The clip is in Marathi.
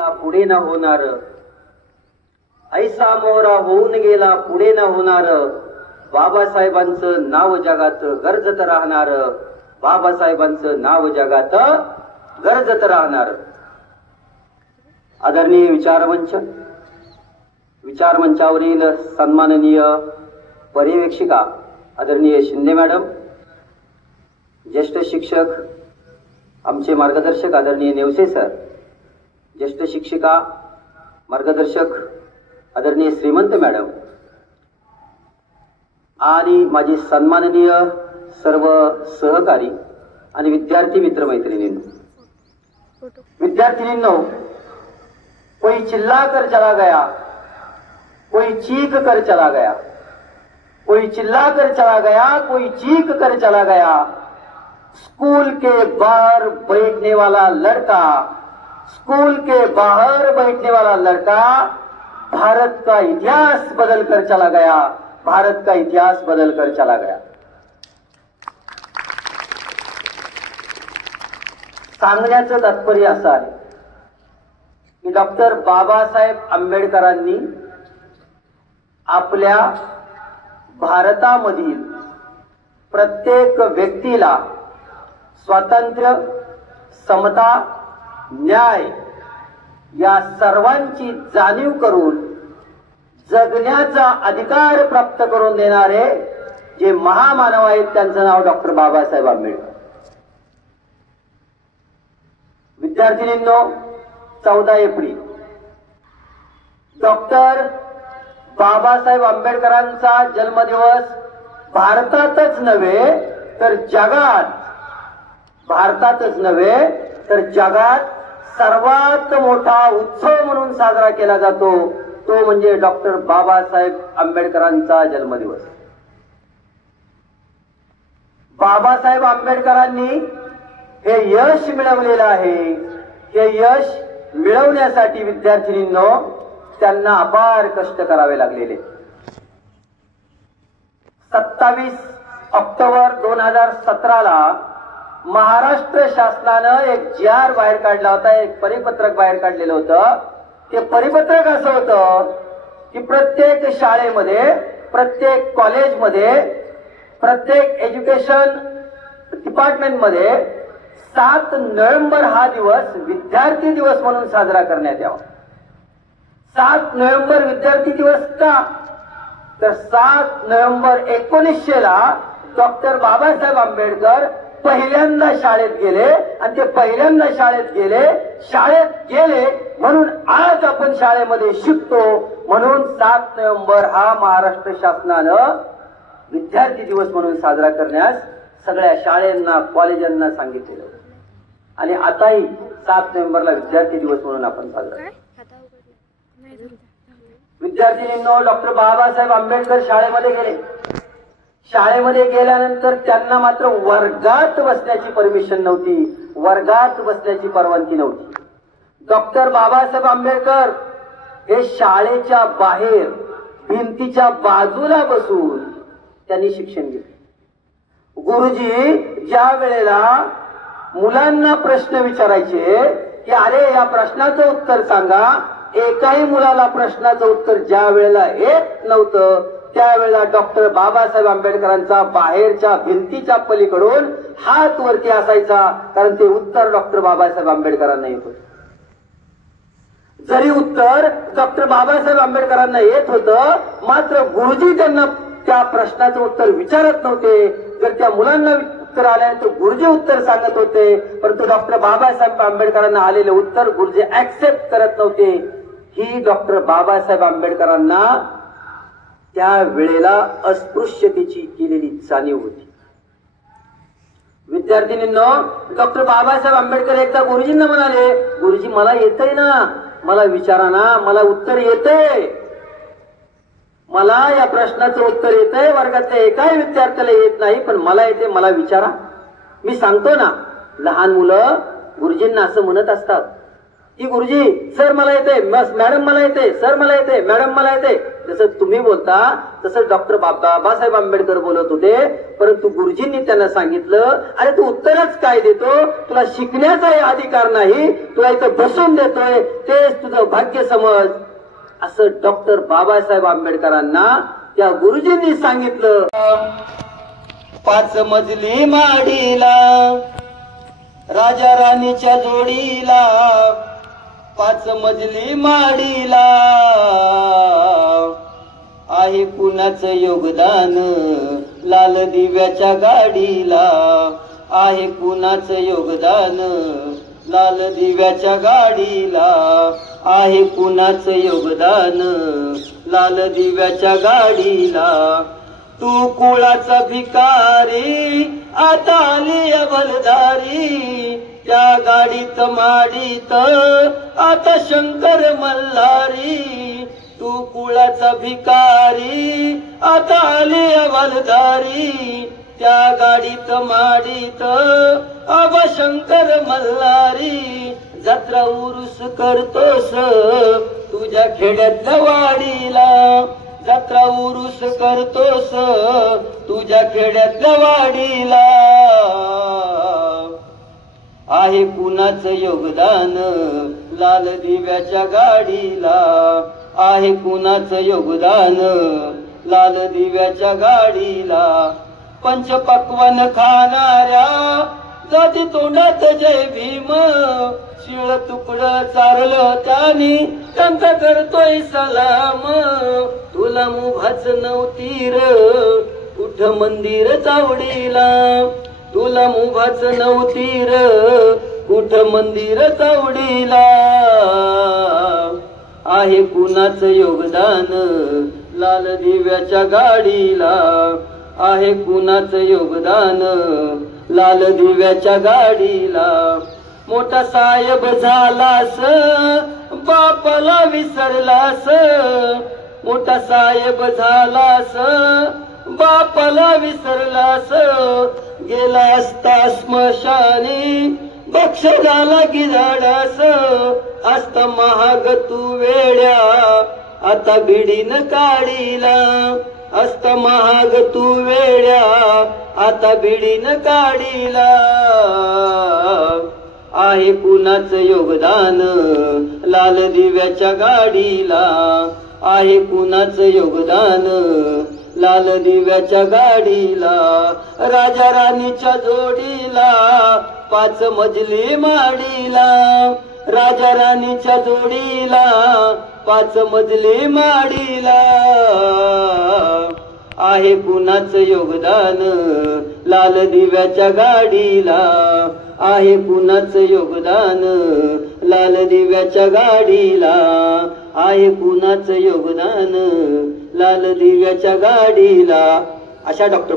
पुढे न होणार, ऐसा मोहरा होऊन गेला पुढे न होणार, बाबासाहेबांचं नाव जगात गरजत राहणार, बाबासाहेबांचं नाव जगात गरजत राहणार. आदरणीय विचारमंचावरील सन्माननीय पर्यवेक्षिका आदरणीय शिंदे मॅडम, ज्येष्ठ शिक्षक आमचे मार्गदर्शक आदरणीय नेवसे सर, ज्येष्ठ शिक्षिका मार्गदर्शक आदरणीय श्रीमंत मॅडम आणि माझी सन्माननीय सर्व सहकारी आणि विद्यार्थी विद्यार्थिनींनो, कोई चिल्ला कर चला गया, कोई चीख कर चला गया, कोई चिल्ला कर चला गया, कोई चीख कर चला गया. स्कूल के बाहर बैठने वाला लड़का, स्कूल के बाहर बैठने वाला लड़का भारत का इतिहास बदल कर चला गया, भारत का इतिहास बदल कर चला गया. सांगण्याचं तात्पर्य असं आहे की डॉक्टर बाबासाहेब आंबेडकरांनी आपल्या भारतामधील प्रत्येक व्यक्तीला स्वातंत्र्य, समता, न्याय या सर्वांची जाणीव करून जगण्याचा अधिकार प्राप्त करून देणारे जे महामानव आहेत त्यांचं नाव डॉक्टर बाबासाहेब आंबेडकर. विद्यार्थिनींनो, 14 एप्रिल डॉक्टर बाबासाहेब आंबेडकरांचा जन्मदिवस भारतातच नव्हे तर जगात सर्वात मोठा उत्सव म्हणून साजरा केला जातो, तो म्हणजे डॉक्टर बाबासाहेब आंबेडकरांचा जन्मदिवस. बाबासाहेब आंबेडकरांनी हे यश मिळवलेलं आहे. हे यश मिळवण्यासाठी विद्यार्थिनींनो त्यांना अपार कष्ट करावे लागलेले. 27 ऑक्टोबर 2017 महाराष्ट्र शासनानं एक GR बाहेर काढला होता, एक परिपत्रक बाहेर काढलेलं होतं. ते परिपत्रक असं होतं की प्रत्येक शाळेमध्ये, प्रत्येक कॉलेजमध्ये, प्रत्येक एज्युकेशन डिपार्टमेंटमध्ये 7 नोव्हेंबर हा दिवस विद्यार्थी दिवस म्हणून साजरा करण्यात यावा. 7 नोव्हेंबर विद्यार्थी दिवस का? तर 7 नोव्हेंबर 1900 डॉक्टर बाबासाहेब आंबेडकर पहिल्यांदा शाळेत गेले आणि ते पहिल्यांदा शाळेत गेले म्हणून आज आपण शाळेमध्ये शिकतो. म्हणून 7 नोव्हेंबर हा महाराष्ट्र शासनानं विद्यार्थी दिवस म्हणून साजरा करण्यास सगळ्या शाळांना, कॉलेजांना सांगितलेलं. आणि आताही 7 नोव्हेंबरला विद्यार्थी दिवस म्हणून आपण साजरा. विद्यार्थिनींनो, डॉक्टर बाबासाहेब आंबेडकर शाळेमध्ये गेले. शाळेमध्ये गेल्यानंतर त्यांना मात्र वर्गात बसण्याची परमिशन नव्हती, वर्गात बसण्याची परवानगी नव्हती. डॉक्टर बाबासाहेब आंबेडकर हे शाळेच्या बाहेर भिंतीच्या बाजूला बसून त्यांनी शिक्षण घेतले. गुरुजी ज्या वेळेला मुलांना प्रश्न विचारायचे की अरे या प्रश्नाचं उत्तर सांगा, एकाही मुलाला प्रश्नाचं उत्तर ज्या वेळेला येत नव्हतं त्यावेळेला डॉक्टर बाबासाहेब आंबेडकरांचा बाहेरच्या भिंतीच्या पलीकडून हात वरती असायचा, कारण ते उत्तर डॉक्टर बाबासाहेब आंबेडकरांना येत होतं. जरी उत्तर डॉक्टर बाबासाहेब आंबेडकरांना येत होतं, मात्र गुरुजी त्यांना त्या प्रश्नाचं उत्तर विचारत नव्हते. जर त्या मुलांना उत्तर आल्यानंतर गुरुजी उत्तर सांगत होते, परंतु डॉक्टर बाबासाहेब आंबेडकरांना आलेले उत्तर गुरुजी ऍक्सेप्ट करत नव्हते. ही डॉक्टर बाबासाहेब आंबेडकरांना त्या वेळेला अस्पृश्यतेची केलेली जाणीव होती. विद्यार्थिनींनो, डॉक्टर बाबासाहेब आंबेडकर एकदा गुरुजींना म्हणाले, गुरुजी मला येतंय ना, मला विचारा ना, मला उत्तर येतंय, मला या प्रश्नाचं उत्तर येतंय, वर्गातल्या एकाही विद्यार्थ्याला येत नाही, पण मला येते, मला विचारा, मी सांगतो ना. लहान मुलं गुरुजींना असं म्हणत असतात की गुरुजी सर मला येते, मॅडम मला येते, सर मला येते, मॅडम मला येते. जसं तुम्ही बोलता तसं डॉक्टर बाबासाहेब आंबेडकर बोलत होते, परंतु गुरुजींनी त्यांना सांगितलं, अरे तू उत्तरच काय देतो, तुला शिकण्याचाही अधिकार नाही, तुला इथं बसून देतोय, तेच तुझं भाग्य समज. असं डॉक्टर बाबासाहेब आंबेडकरांना त्या गुरुजींनी सांगितलं. 5 मजली माडीला राजा राणीच्या जोडीला, 5 मजली माडीला आहे कुणाचं योगदान, लाल दिव्याच्या गाडीला आहे कुणाचं योगदान, लाल दिव्याच्या गाडीला आहे कुणाचं योगदान, लाल दिव्याच्या गाडीला. तू कुळाचा भिकारी आता आली बलधारी, त्या गाडीत माडीत आता शंकर मल्हारी. तू कुळाचा भिकारी आता आली बलधारी, त्या गाडीत माडीत अब शंकर मल्हारी. जत्रा उरूस करतोस तुझ्या खेड्यातल्या वाडीला, जत्रा उरूस करतोस तुझ्या खेड्यातल्या वाडीला आहे कुणाचं योगदान, लाल दिव्याच्या गाडीला आहे कुणाचं योगदान, लाल दिव्याच्या गाडीला. पंचपक्वान खाणाऱ्या जाती तोंडात जय भीम, शिळ तुकडं चारलं त्यानी त्यांचा करतोय सलाम. तुला मुभाच नव्हती र कुठ मंदिर चावडीला, तुला मुभाच नव्हती र कुठ मंदिर चावडीला आहे कुणाचं योगदान, लाल दिव्याच्या गाडीला आहे कुणाचं योगदान, लाल दिव्याच्या गाडीला. मोठा साहेब झालास बापाला विसरलास, मोठा साहेब झालास बापाला विसरलास. गेला असता स्मशानी बक्ष झाला की झाडास, असत महाग तू वेड्या आता बिडीन काढीला, असत महाग तू वेड्या आता बिडीन काढीला आहे कुणाचं योगदान, लाल दिव्याच्या गाडीला आहे कुणाचं योगदान, लाल दिव्याच्या गाडीला. राजा राणीच्या जोडीला 5 मजली माडीला, राजा राणीच्या जोडीला 5 मजली माडीला आहे कुणाचं योगदान, लाल दिव्याच्या गाडीला आहे कुणाचं योगदान, लाल दिव्याच्या गाडीला आहे कुणाचं योगदान, लाल दिव्याच्या गाडीला. अशा डॉक्टर